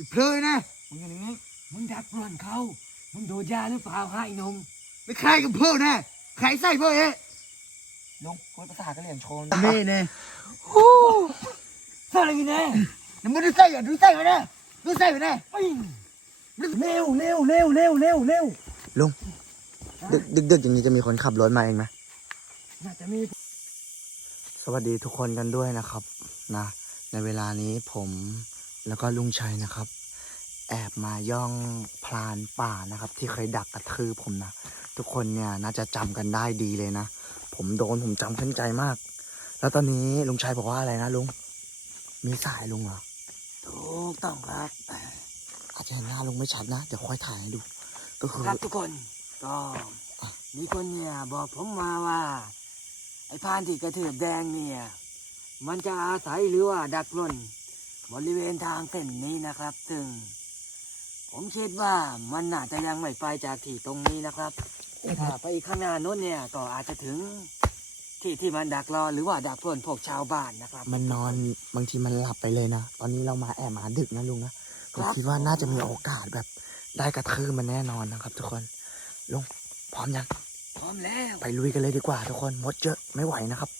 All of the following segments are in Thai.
อย่าเพลยนะ มึงอยู่นิ่งๆมึงดักปล้อนเขา มึงโดนยาหรือเปล่าฮะไอ้หนุ่มไม่ใครกับเพลนะใครใส่เพลเอ๊ะลุงพูดภาษากะเหรี่ยงโชนเม่เนี่ยใส่อะไรกันแน่น้ำมันดูใส่อะดูใส่ไปนะดูใส่ไปนะเร็วเร็วเร็วเร็วเร็วเร็วลุงดึกดึกดึกอย่างนี้จะมีคนขับรถมาเองไหมน่าจะมี สวัสดีทุกคนกันด้วยนะครับ นะ ในเวลานี้ผม แล้วก็ลุงชัยนะครับ แอบมาย่องพลานป่านะครับ ที่เคยดักกระทืบผมนะทุกคนเนี่ยน่าจะจำกันได้ดีเลยนะ ผมโดนผมจำขึ้นใจมาก แล้วตอนนี้ลุงชัยบอกว่าอะไรนะลุง มีสายลุงเหรอถูกต้องครับอาจจะเห็นหน้าลุงไม่ชัดนะ เดี๋ยวค่อยถ่ายให้ดู ก็คือครับทุกคนก็มีคนเนี่ยบอกผมมาว่าไอ้พานที่กระถือบแดงเนี่ย มันจะอาศัยหรือว่าดักปล้น บริเวณทางเส้นนี้นะครับ ซึ่ง ผมคิดว่ามันน่าจะยังไม่ไปจากที่ตรงนี้นะครับถ้าไปอีกข้างหน้าโน้นเนี่ยก็อาจจะถึงที่ที่มันดักรอหรือว่าดักปล้นพวกชาวบ้านนะครับ มันนอนบางทีมันหลับไปเลยนะตอนนี้เรามาแอบมาดึกนะลุงนะผมครับคิดว่าน่าจะมีโอกาสแบบได้กระทืบมันแน่นอนนะครับ ทุกคนลุงพร้อมยังพร้อมแล้วไปลุยกันเลยดีกว่า ทุกคนมดเยอะไม่ไหวนะครับ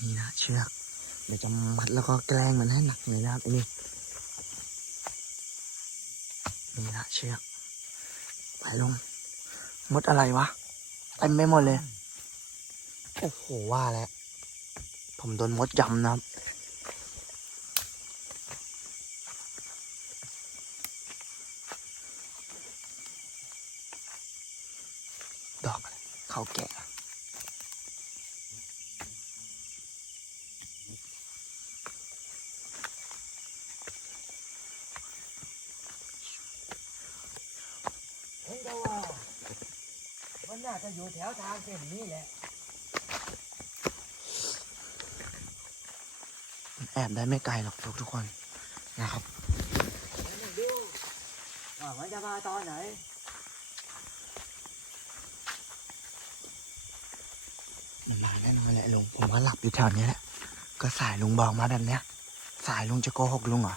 นี่นะเชือกเดี๋ยวจะมัดแล้วก็แกล้งมันให้หนักเลยนะครับไอ้นี่นี่นะเชือกไปลงมดอะไรวะเต็มไปหมดเลย โอ้โหว่าแล้ว ผมโดนมดยำนะครับดอกเขาแก่ เห็นแต่ว่ามันน่าจะอยู่แถวทางเส้นนี้แหละมันแอบได้ไม่ไกลหรอกทุกทุกคนนะครับไม่ดูว่ามันจะมาตอนไหน มันมาแน่นอนแหละลุงผมว่าหลับอยู่แถวนี้แหละ ก็สายลุงบอกมาแบบเนี้ย สายลุงจะโกหกลุงเหรอ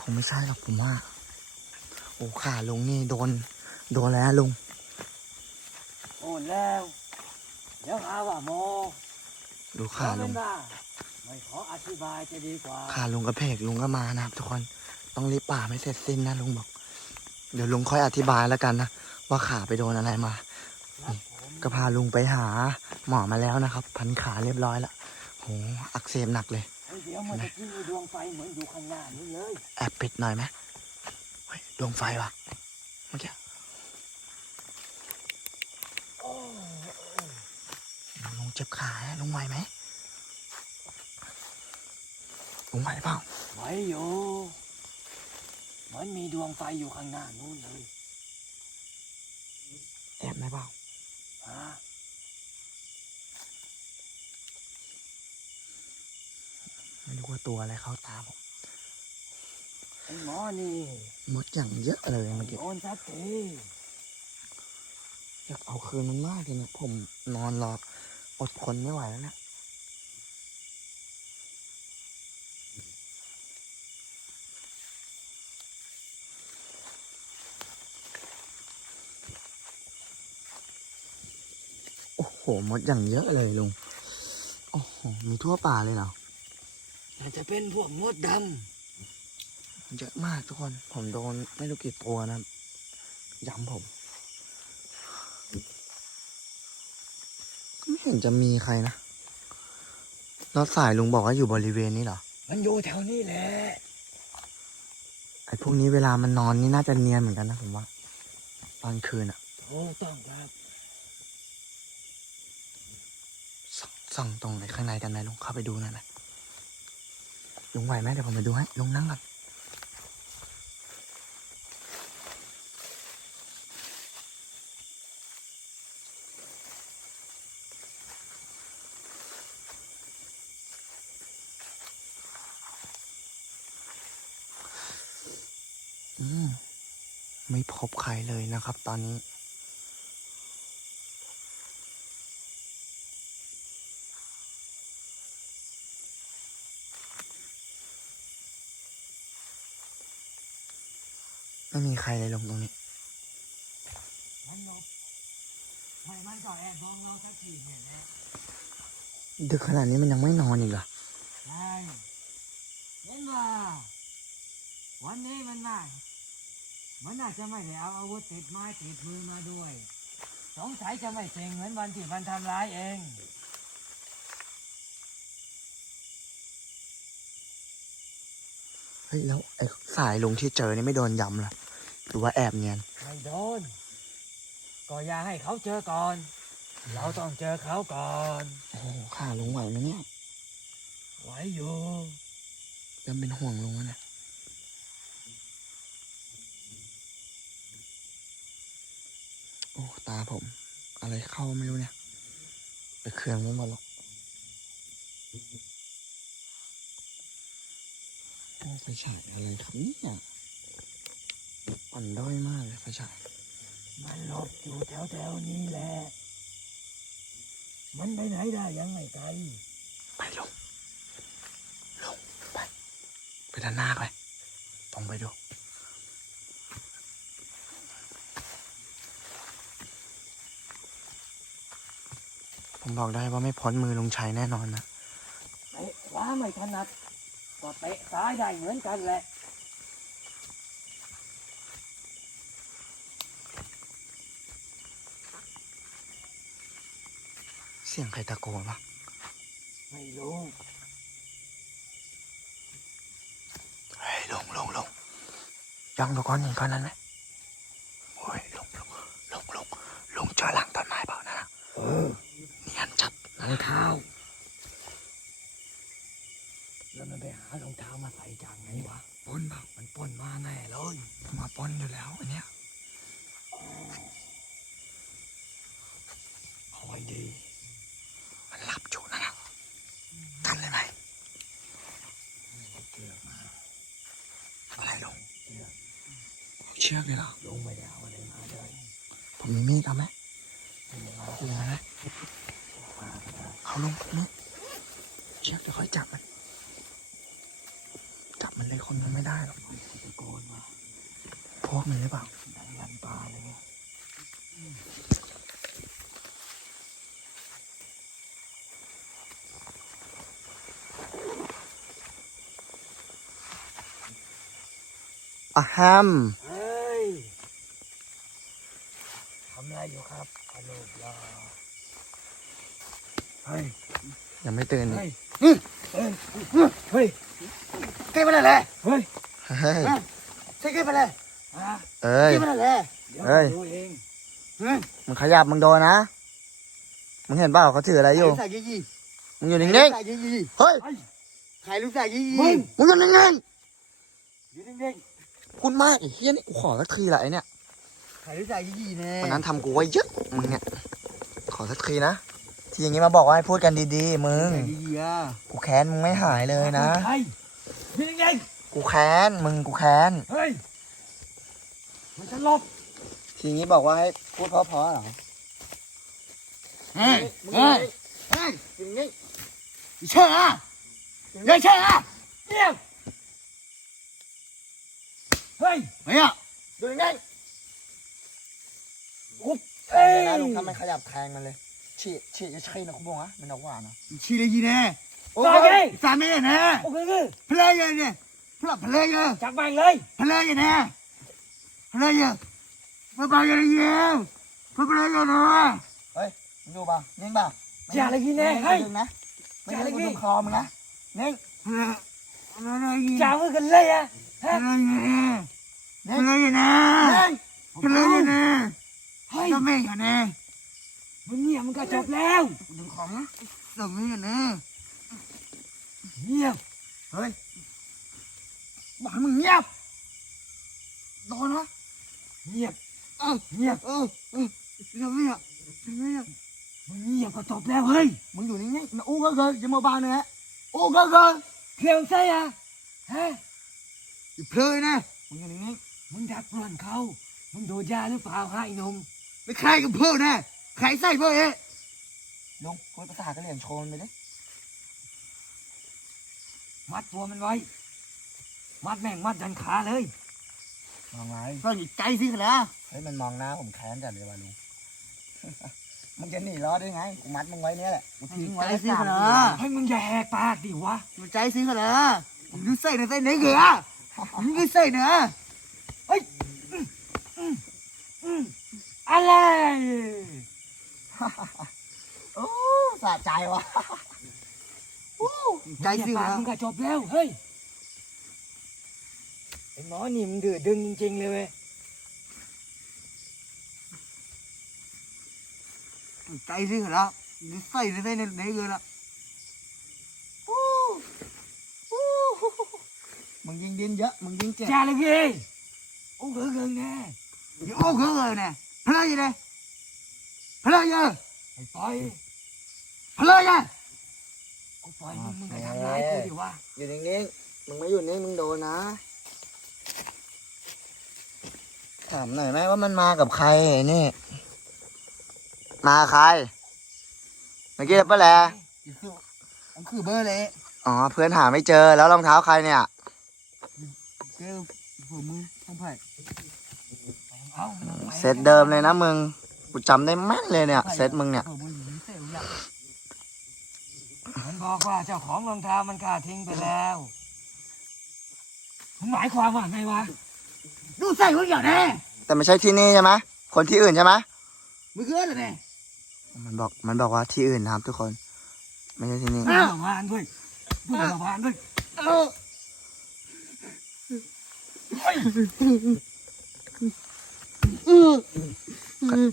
คงไม่ใช่หรอกผมว่า โอ้ขาลุงนี่โดน โดนแล้วลุงโอนแล้ว เดี๋ยวหาว่าโมดูเอขาลุเป็งนว่าไม่ขออธิบายจะดีกว่าขาลุงกระเพกลุงก็มานะครับ ทุกคนต้องรีบป่าไม่เสร็จสิ้นนะลุงบอก เดี๋ยวลุงค่อยอธิบายแล้วกันนะว่าขาไปโดนอะไรมา ครับผมก็พาลุงไปหาหมอมาแล้วนะครับ พันขาเรียบร้อยแล้วโหอักเสบหนักเลยเฮ้ยเดี๋ยวมันจะกินดวงไฟเหมือนอยู่ข้างหน้านี้เลย แอบปิดหน่อยไหมเฮ้ยดวงไฟวะเมื่อกี้ โอ้ ลุงเจ็บขาลุงไหวไหมลุงไหวเปล่าไหวอยู่เหมือนมีดวงไฟอยู่ข้างหน้านู้นเลยแอบไหมเปล่าฮะไม่รู้ว่าตัวอะไรเข้าตาผมไอ้หมอนี่มดอย่างเยอะเลยเมื่อกี้โอนสักทีอยากเอาคืนมันมากเลยเนี่ยผมนอนรอ อดทนไม่ไหวแล้วเนะโอ้โหมดอย่างเยอะเลยลุง โอ้โห มีทั่วป่าเลยเหรอ น่าจะเป็นพวกมดดเยอะมากทุกคน ผมโดนไม่รู้กี่ตัวนะย้ำผม ไม่เห็นจะมีใครนะ แล้วสายลุงบอกว่าอยู่บริเวณนี้เหรอำมันอยู่แถวนี้แหละ ไอ้พวกนี้เวลามันนอนนี่น่าจะเนียนเหมือนกันนะผมว่าตอนคืนอะถูกต้องครับสส่องตรงไหนข้างในกันไหมลุงเข้าไปดูหน่อยไหมลุงไหวไหมเดี๋ยวผมไปดูให้ลุงนั่งก่อน ไม่พบใครเลยนะครับตอนนี้ ไม่มีใครเลยลงตรงนี้ดึกขนาดนี้มันยังไม่นอนอีกเหรอใช่เห็นว่าวันนี้มันมา มันอาจจะไม่ได้เอาอาวุธติดไม้ติดมือมาด้วย สงสัยจะไม่เก่งเหมือนวันที่มันทำร้ายเอง เฮ้ยแล้วไอ้สายลุงที่เจอนี่ไม่โดนยำเหรอหรือว่าแอบเนียน ไม่โดน ก็อย่าให้เขาเจอก่อน เราต้องเจอเขาก่อน โอ้โหขาลุงไหวไหมเนี่ยไหวอยู่ เริ่มเป็นห่วงลุงแล้วนะโอ้ ตาผม อะไรเข้าไม่รู้เนี่ยไปเครื่องไม่หมดหรอกโอ้ไฟฉายอะไรครับเนี่ยอ่อนด้อยมากเลยไฟฉายมันหลบอยู่แถวแถวๆนี้แหละ มันไปไหนได้ยังไม่ไกลไปลงลงไป ไปด้านหน้าไป ตรงไปดู ผมบอกได้ว่าไม่พ้นมือลุงชัยแน่นอนนะเตะขวาไม่ถนัดก็เตะซ้ายได้เหมือนกันแหละเสียงใครตะโกนวะไม่รู้เฮ้ยลงลงลงย่องดูก้อนหินก้อนนั้นไหมโอ้ยลงลงลงลงลงเจอหลังต้นไม้เปล่านะ เออ เนียนจัด รองเท้า แล้วมันไปหารองเท้ามาใส่ จากไหนวะปล้นเปล่ามันปล้นมาแน่เลยมาปล้นอยู่แล้วอันเนี้ยคอยดี มันหลับอยู่นะนะกันเลยไหมเกือบมาอะไรลงเชือกเลยเหรอลงไม่ได้เอาอะไรมาเลยผมมีมีดเอาไหมไม่ได้เอาเหลือนะเอาลงนี่เชือกเดี๋ยวค่อยจับมันจับมัน เลยคนมันไม่ได้หรอกตะโกนมาพวกมันหรือเปล่าดันยันปลาเลยเนี่ยอะแฮมเฮ้ยทำอะไรอยู่ครับอลูกรอเฮ้ยยังไม่ตื่นอีกเฮ้ยเฮ้ย แกมาเลยแหละเฮ้ยเฮ้ยใช่แกมาเลยอะเอ้ยแกมาเลยแหละเดี๋ยวเฮ้ยดูเองเฮ้ยมึงขยับมึงโดนนะ มึงเห็นเปล่าเขาถืออะไรอยู่ใส่ยี่ยี่มึงอยู่นิ่งใส่ยี่ยี่ๆเฮ้ยขายลูกใส่ยี่มึยี่งมึงอยู่นิ่งอยู่นิ่งๆพูดมากไอ้เฮี้ยนี่กูขอสักทีละไอ้เนี่ยขายลูกใส่ยี่ยี่แน่วันนั้นทำกูไว้เยอะมึงเนี่ยขอสักทีนะที่อย่างนี้มาบอกว่าให้พูดกันดีๆ มึงใส่ยี่ยี่อะกูแค้นมึงไม่หายเลๆยนะ ใครอยู่นิ่งกูแค้น มึงกูแค้นๆเฮ้ย มันจะหลบทีนี้บอกว่าให้พูดเพราะๆเหรอเฮ้ยเฮ้ยเฮ้ยอย่างนี้เชื่ออะเฮ้ยเชื่ออะเงียบเฮ้ยเฮ้ยอะอยู่นิ่งๆอุ๊บเอ้เอ้ยยลุงทำไมขยับแทงมันเลยฉีดฉีดจะใช่นะคุณบอกนะเป็นดอกหวานนะชีเลยยี่แน่ โอเคสามไม่ได้แน่โอเคเพลย์เนี่ยเพลย์เพลย์ จับแม่งเลยเพลย์เนี่ยเพลย์มาไปกันเลยเพลย์เนี่ยเฮ้ยมึงดูเปล่านิ่งเปล่าอย่าอะไรกินแน่ไม่เฮ้ยดึงนะไม่อย่าได้เลยกูกิดึนงคอมึงนะนิ่งเพลย์เพลย์จับมือกันเลยอะฮะเพลย์เนี่ยเพลย์เนี่ยนิ่งเพลย์เนี่ยเฮ้ยก็ไม่กันแน่มึงเงียบมึงก็จบแล้วดึงของนะก็ไม่กันแน่ เงียบ เฮ้ย บอกมึงเงียบโดนนะเงียบ เออเงียบ เออเออทำไมอะทำไมอะมึงเงียบก็จบแล้วเฮ้ย มึงอยู่นิ่งๆอู้ก็เกินจะมาบ้านเนี่ยโอ้ก็เกินเพียงใส่อะฮะอย่าเพลยนะ มึงอยู่นิ่งมึงดักปล้อนเขา มึงโดนยาหรือเปล่าฮะไอ้หนุ่มไม่ใครกับเพื่อนนะใครใส่เพื่อนเอ๊ะลงพูดภาษากะเหรี่ยงโชว์มันไปดิ มัดตัวมันไว้ มัดแม่งมัดดันขาเลยมมองไงเพื่อนใจสิกันแล้วเฮ้ยมันมองหน้าผมแค้นจัดเลยว่ะลุง มึงจะหนีรอดได้ไงกูมัดมึงไว้เนี่ยแหละกูทิ้งไว้ใจได้สิสามกันแล้เดือวนให้มึงอย่าแหกปากดิวะใจสิกันแล้วดูใส่ในใส่ไหนเกลือมึงไม่ใส่เนื้ออะไร โอ้สะใจว่ะ ใจสิกันปากแล้วมึงก็จบแล้วเฮ้ยไอ้หมอนี่มึงดื้อดึงจริงๆเลยเว้ยใจสิกันแล้วดูใส่ในใส่ไหนเกลือละมึงยิงดินเยอะมึงยิงเจ็บจ้าเลยพี่โอ้เกินแน่โอ้เกลือเนี่ยพลายยังไงพลายยังไอ้ปล่อยพลายยัง กูปล่อยมึงมึงก็ทำร้ายกูดิวะอยู่นิ่งๆมึงไม่อยู่นิ่งมึงโดนนะ ถามหน่อยไหมว่ามันมากับใครไอ้นี่ มาใคร เมื่อกี้ป้าแหละมันคือเบอร์เลยอ๋อ เพื่อนหาไม่เจอแล้วรองเท้าใครเนี่ยเจอผมมือทำไผ่เอาเซตเดิมเลยนะมึง กูจำได้แม่นเลยเนี่ย เซตมึงเนี่ยผ มมืออยู่เซลล์อยากมันบอกว่าเจ้าของรองเท้ามันกล้าทิ้งไปแล้วมันหมายความว่าไงวะ ดูใส่หัวอย่างแน่แต่ไม่ใช่ที่นี่ใช่ไหมคนที่อื่นใช่ไหมมือเกลือเลยเนี่ยมันบอกมันบอกว่าที่อื่นนะครับทุกคน ไม่ใช่ที่นี่พูดระวานด้วยพูดระวานด้วยเออ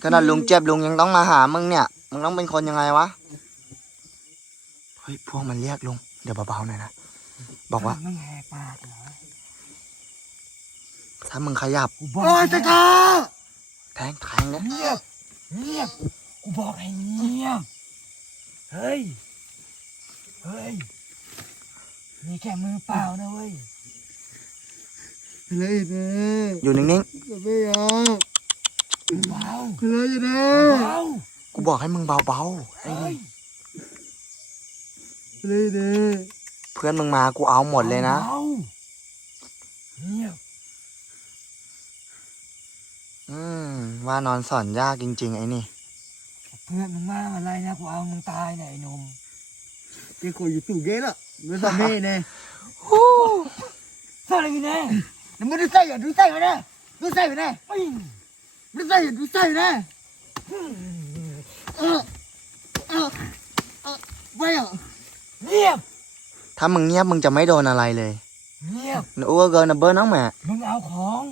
ขนาดลุงเจ็บลุงยังต้องมาหามึงเนี่ย มึงต้องเป็นคนยังไงวะ เฮ้ยพวกมันเรียกลุงเดี๋ยวเบาๆหน่อยนะ บอกว่ามึงแหกปากเหรอถ้ามึงขยับกูบอกโอ้ยให้ตะกาแทงแทงนะเงียบเงียบกูบอกให้เงียบเฮ้ยเฮ้ยมีแค่มือเปล่านะเว้ยเลยเนี่ยอยู่นิ่งจะไม่เอาเบาเลยเนี่ยเบาๆกูบอกให้มึงเบาๆไอ้เฮ้ย เลยเนี่ยเพื่อนมึงมากูเอาหมดเลยนะบาเงียบอืมว่านอนสอนยากจริง ๆ ไอ้นี่ เพื่อนมึงมาอะไรนะกูเอามึงตายเนี่ยไอ้หนุ่มเจ้าคนอยู่สู่เกล้ละไม่ทำไม่เนี่ยเท่าไหรกันแน่แล้วมึงดูใส่อะดูใส่ไปเนี่ยดูใส่ไปเนี่ยปิ้งดูใส่ดูใส่ไปเนี่ยเออเออเออไม่อะ เงียบ ถ้ามึงเงียบมึงจะไม่โดนอะไรเลยเงียบนูก็เกินนะเบอร์น้องแม่ มึงเอาของ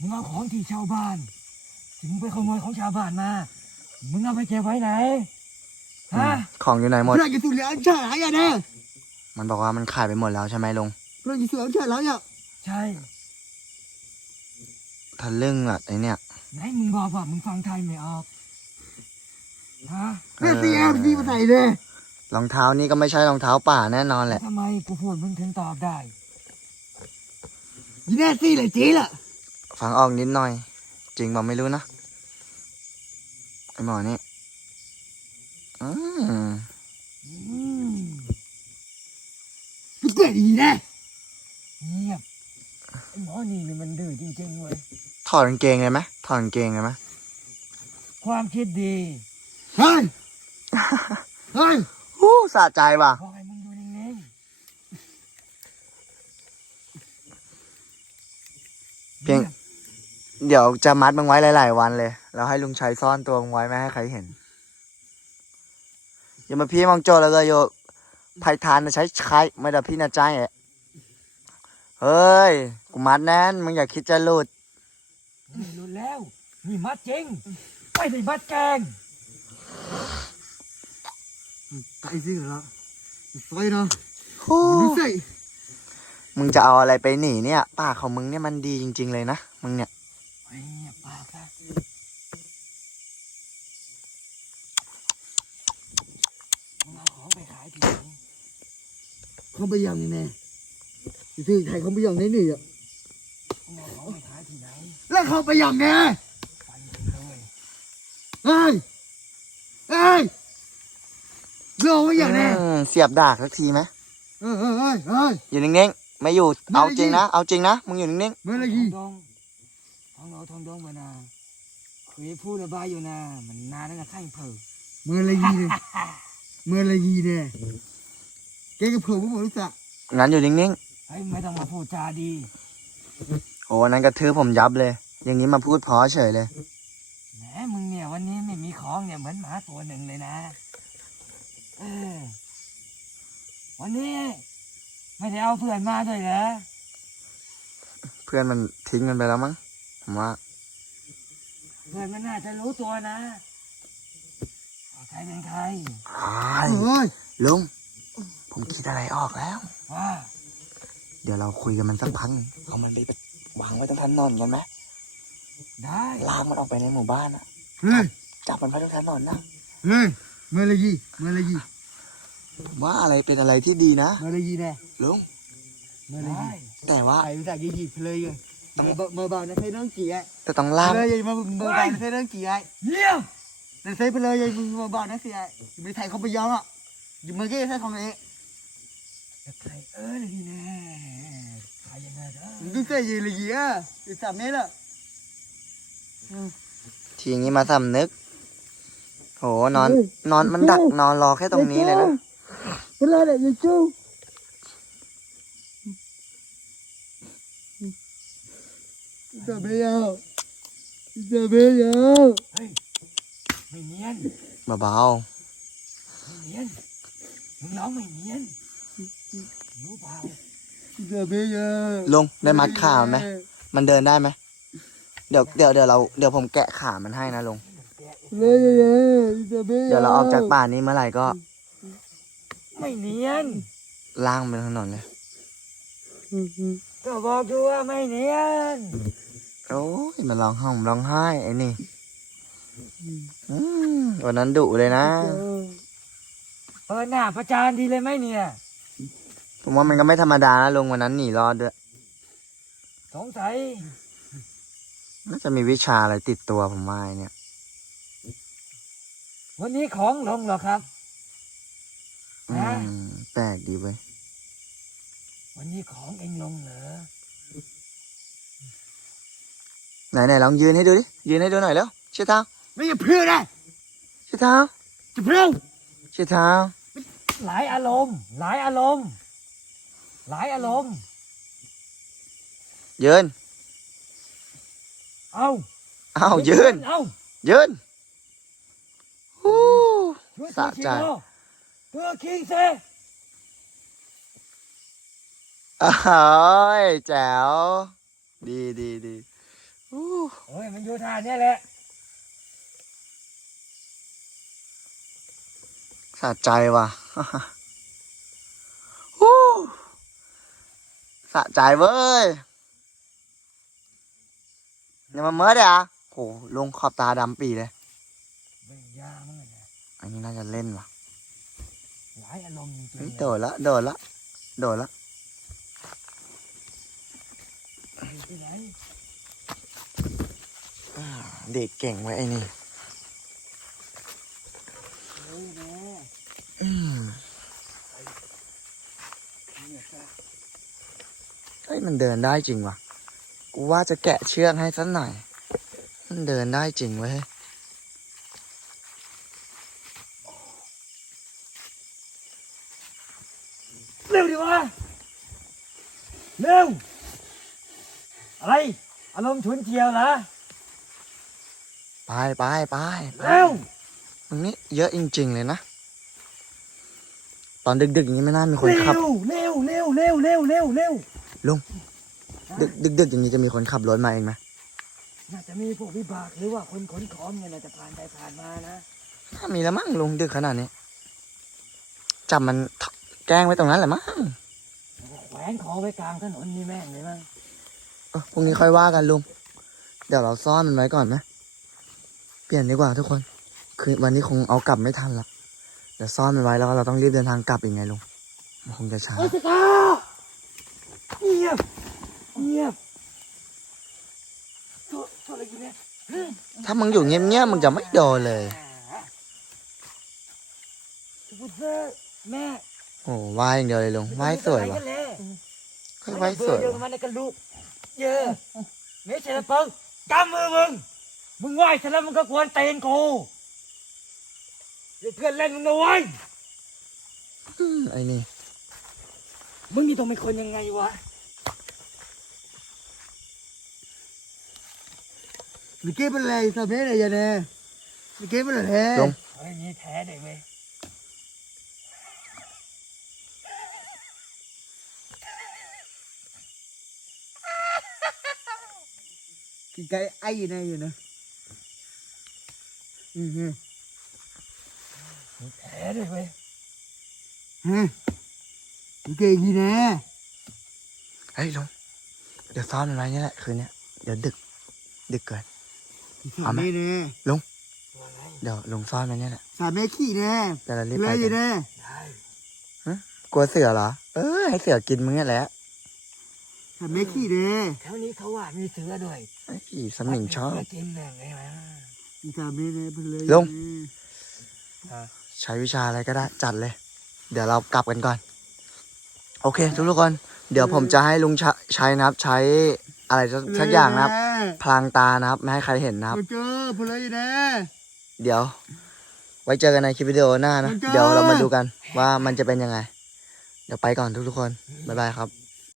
มึงเอาของที่ชาวบ้านที่มึงไปขโมยของชาวบ้านมา มึงเอาไปเก็บไว้ไหน ฮะของอยู่ไหนหมดเพื่อนอยู่สู่แล้วเฉยอะเนี่ยมันบอกว่ามันขายไปหมดแล้วใช่ไหมลุงเพื่อนอยู่สู่แล้วเฉยแล้วเนี่ยใช่ ทะลึ่งอะไอเนี่ย ไหนมึงบอกว่ามึงฟังไทยไม่ออก ฮะเพื่อนซีเอ็มซีมาใส่เลย รองเท้านี่ก็ไม่ใช่รองเท้าป่าแน่นอนแหแล้วละทำไมกูพูดมึงถึงตอบได้ยีแน่ซีเลยจีละฟังออกนิดหน่อย จริงบอกไม่รู้นะ ไอหมอนี่อืมอืมกูเกลียดดีแน่เงียบไอ้หมอนี่นี่มันดื้อจริงๆเว้ยถอดกางเกงเลยไหมถอดกางเกงเลยไหมความคิดดีเฮ้ยเฮ้ย ฮู้สะใจว่ะบอกให้มึงอยู่นิ่งเพียง เดี๋ยวจะมัดมึงไว้หลาย ๆ วันเลย แล้วให้ลุงชัยซ่อนตัวมึงไว้ไม่ให้ใครเห็น อย่ามาพี่มองโจแล้วก็โยไพทานนะใช้ใช้ไม่ได้พี่นะใจเอะเฮ้ย กูมัดแน่นมึงอย่าคิดจะหลุดๆนี่รู้แล้วนี่มัดจริงไม่ได้มัดแกง ไก่ซีเหรอซอยนะฮู้ดูใส่มึงจะเอาอะไรไปหนีเนี่ยปากของมึงเนี่ยมันดีจริง ๆ เลยนะมึงเนี่ยไอ้เงียบปากนะมึงเอาของไปขายที่ไหนเขาไปยังนี่แน่ที่ไทยเขาไปยังนี่นี่อะมึงเอาของไปขายที่ไหน แล้วเขาไปยังไงไปเลยเฮ้ยเฮ้ย โลไว้อย่างแน่อืมเสียบดากสักทีไหมเฮ้ยเฮ้ยเฮ้ย อยู่นิ่งๆไม่อยู่ไม่ได้ เอาจริงยินนะเอาจริงนะมึงอยู่นิ่งไม่ละตยีรงท้องโนท้องดงมานาเคยพูดระบายอยู่นะมันนานแล้วนะข้างเผลอเมื่อไรยีเนี่ยเมื่อไรยีเนี่ยแกก็เผื่อผมรู้จักงั้นอยู่นิ่งเฮ้ยไม่ต้องมาพูดจาดีๆโอ้วันนั้นกระทืบผมยับเลย อย่างนี้มาพูดเพอเฉยเลย แหมมึงเนี่ยวันนี้ไม่มีของเนี่ยเหมือนหมาตัวหนึ่งเลยนะเออ วันนี้ ไม่ได้เอาเพื่อนมาด้วยเหรอเพื่อนมันทิ้งกันไปแล้วมั้งผมว่า เพื่อนมันน่าจะรู้ตัวนะว่าใครเป็นใครอ้ายโอ้ยลุง ผมคิดอะไรออกแล้ว ว่าเดี๋ยวเราคุยกันมันสักพักหนึ่งเอามันไปวางไว้ตรงถนนกันไหมได้ลากมันออกไปในหมู่บ้านอะเฮ้ยจับมันไว้ตรงถนนนะเฮ้ย เมื่อไรยีเมื่อไรยีผมว่าอะไรเป็นอะไรที่ดีนะ เมื่อไรยีเนี่ยลุงเมื่อไรได้ยีแต่ว่าใครรู้จักยียีเลยอะเมื่อเมื่อเบาในเทน้องกี่อะจะต้องลากเลยยีมาเมื่อเบาในเทน้องกี่อะเยี่ยมในเทไปเลยยีมึงเมื่อเบานะสิอะไม่ไทยเขาไปย้อมอะอยู่เมื่อกี้ใช่ของเอ๊ะจะใครเออเลยนี่แน่ใครยังไงเด้อมึงต้องใส่ยีเลยยีอะอีสามเมตรอะทีนี้มาสำนึก โหนอน นอนมันดักนอนรอแค่ตรงนี้เลยนะเป็นไรเนี่ยยีจูจะไม่ยาวจะไม่ยาวเฮ้ยไม่เนียนเบาไม่เนียนมึงร้องไม่เนียนรู้เปล่าจะไม่ยาวๆลุงได้มัดขามันไหมมันเดินได้ไหมเดี๋ยวเดี๋ยวเดี๋ยวเราเดี๋ยวผมแกะขามันให้นะลุง เลยเลยจะไม่ยาวเดี๋ยวเราออกจากป่านี้เมื่อไหร่ก็ ไม่เนียนล่างไปถนนเลยก็บอกอยู่ว่าไม่เนียนโอ้ยมันร้องไห้ร้องไห้ไอ้นี่อืมวันนั้นดุเลยนะเออหน้าประจานดีเลยไหมเนี่ยผมว่ามันก็ไม่ธรรมดานะลุงวันนั้นหนีรอดด้วยสงสัยน่าจะมีวิชาอะไรติดตัวผมมาไอ้เนี่ย วันนี้ของลงเหรอครับอืฮะมแปลกดีเว้ยวันนี้ของเองลงเหรอไหนไหนลองยืนให้ดูดิ ยืนให้ดูหน่อยแล้วเชี่ยเท้าไม่อย่าเพื่อนะเชี่ยเท้าจะเพื่อเชี่ยเท้าหลายอารมณ์ หลายอารมณ์ หลายอารมณ์ ยืน เอาอ้าวยืน เอายืนฮู้ช่วย สะใจเพื่อคิงเซอ้าวแจ๋ว ดีดีดีฮู้โอ้ย มันอยู่ท่าเนี้ยแหละสะใจว่ะฮู้สะใจเว้ยเนี่ยมาเมื่อเดี๋ยวโหลุงขอบตาดำปีเลยไม่ยามั้ง นะอันนี้น่าจะเล่นว่ะหลายอารมณ์จริงเฮ้ยๆโดดละโดดละโดดละอยู่ที่ไหนเด็กเก่งไว้ไอ้นี่เฮ้ยแม่อืมเฮ้ยมันเดินได้จริงว่ะกูว่าจะแกะเชือกให้สักหน่อย มันเดินได้จริงเว้ย เร็วดิวะ เร็ว อะไร อารมณ์ฉุนเฉียวเหรอ ไปไปไปไปเร็วมึงนี่เยอะจริง ๆ เลยนะ ตอนดึกๆอย่างนี้ไม่น่ามีคนเร็ขับ ว เร็ว เร็ว เร็ว เร็ว เร็ว เร็ว ดึกดึกดึกอย่างนี้จะมีคนขับรถมาเองไหมน่าจะมีพวกวิบากหรือว่าคนขนของเนี่ยน่าจะผ่านไปผ่านมานะถ้ามีแล้วมั้งลุงดึกขนาดนี้จับมันแกล้งไว้ตรงนั้นแหละมั้งแข วนคอไว้กลางถนนนี่แม่งเลยมั้งเออพรุ่งนี้ค่อยว่ากันลุง เดี๋ยวเราซ่อนมันไว้ก่อนไหมเปลี่ยนดีกว่าทุกคน คือวันนี้คงเอากลับไม่ทันละเดี๋ยวซ่อนมันไว้แล้วก็เราต้องรีบเดินทางกลับอีกไงลุง มันคงจะช้า โอ้ยสตาเงียบ เงียบโทษโทษอะไรอยู่เนี่ยถ้ามึงอยู่เงียบๆมึงจะไม่โดนเลยพุทธแม่ โอ้ไหวายอย่างเดียวเลยลุงไหวายสวยว่ะกันเลยเฮ้ยไหวายสวยเดี๋ยวว่ะมันในกระลูกเยอะไม่ใช่ละเปิงกำมือมึง มึงไหวเสร็จแล้วมึงก็ควรเตนกูอย่าเพื่อนเล่นมึงนะเว้ยไอ้นี่ มึงนี่ต้องเป็นคนยังไงวะ Vì kia bên này sao thế này vậy nè Vì kia bên này ลงเฮ้ยนี่แท้เด็ กเว้ย Cái cái ai gì này vậy nè Ừ ừ แท้เด็กเว้ย Ừ Cái kia gì nè เฮ้ยลุงเดี๋ยวซ่อนมันไว้นี่แหละคืนเนี้ยเดี๋ยวดึก ดึกเกิน Sao À, mẹ. đây nè ว่าไงเดี๋ยวลุงซ่อนมันนี่แหละ Sao mẹ khỉ nè แต่เรารีบไป Lấy กั gì น nè ได้กลัวเสือเหรอเออให้เสือกินมึงนี่แหละ Sao mẹ khỉ nè แถวนี้เขาว่ามีเสือด้วยไอ้อีสมิงชอบเสืกินแม่งไงวะ Sao mẹ nè bên lấy Lông. nè. ใช้วิชาอะไรก็ได้จัดเลย เดี๋ยวเรากลับกันก่อน โอเค ทุกทุกๆคน เดี๋ยวผมจะให้ลุงชะใช้นะครับ ใช้อะไรสักสักอย่างนะครับ พลางตานะครับ ไม่ให้ใครเห็นนะครับ Con chưa bên lấy gì nè เดี๋ยว ไว้เจอกันในคลิปวิดีโอหน้านะมันจะเดี๋ยวเรามาดูกันว่ามันจะเป็นยังไง เดี๋ยวไปก่อนทุกทุกๆคน บ๊ายบายครับ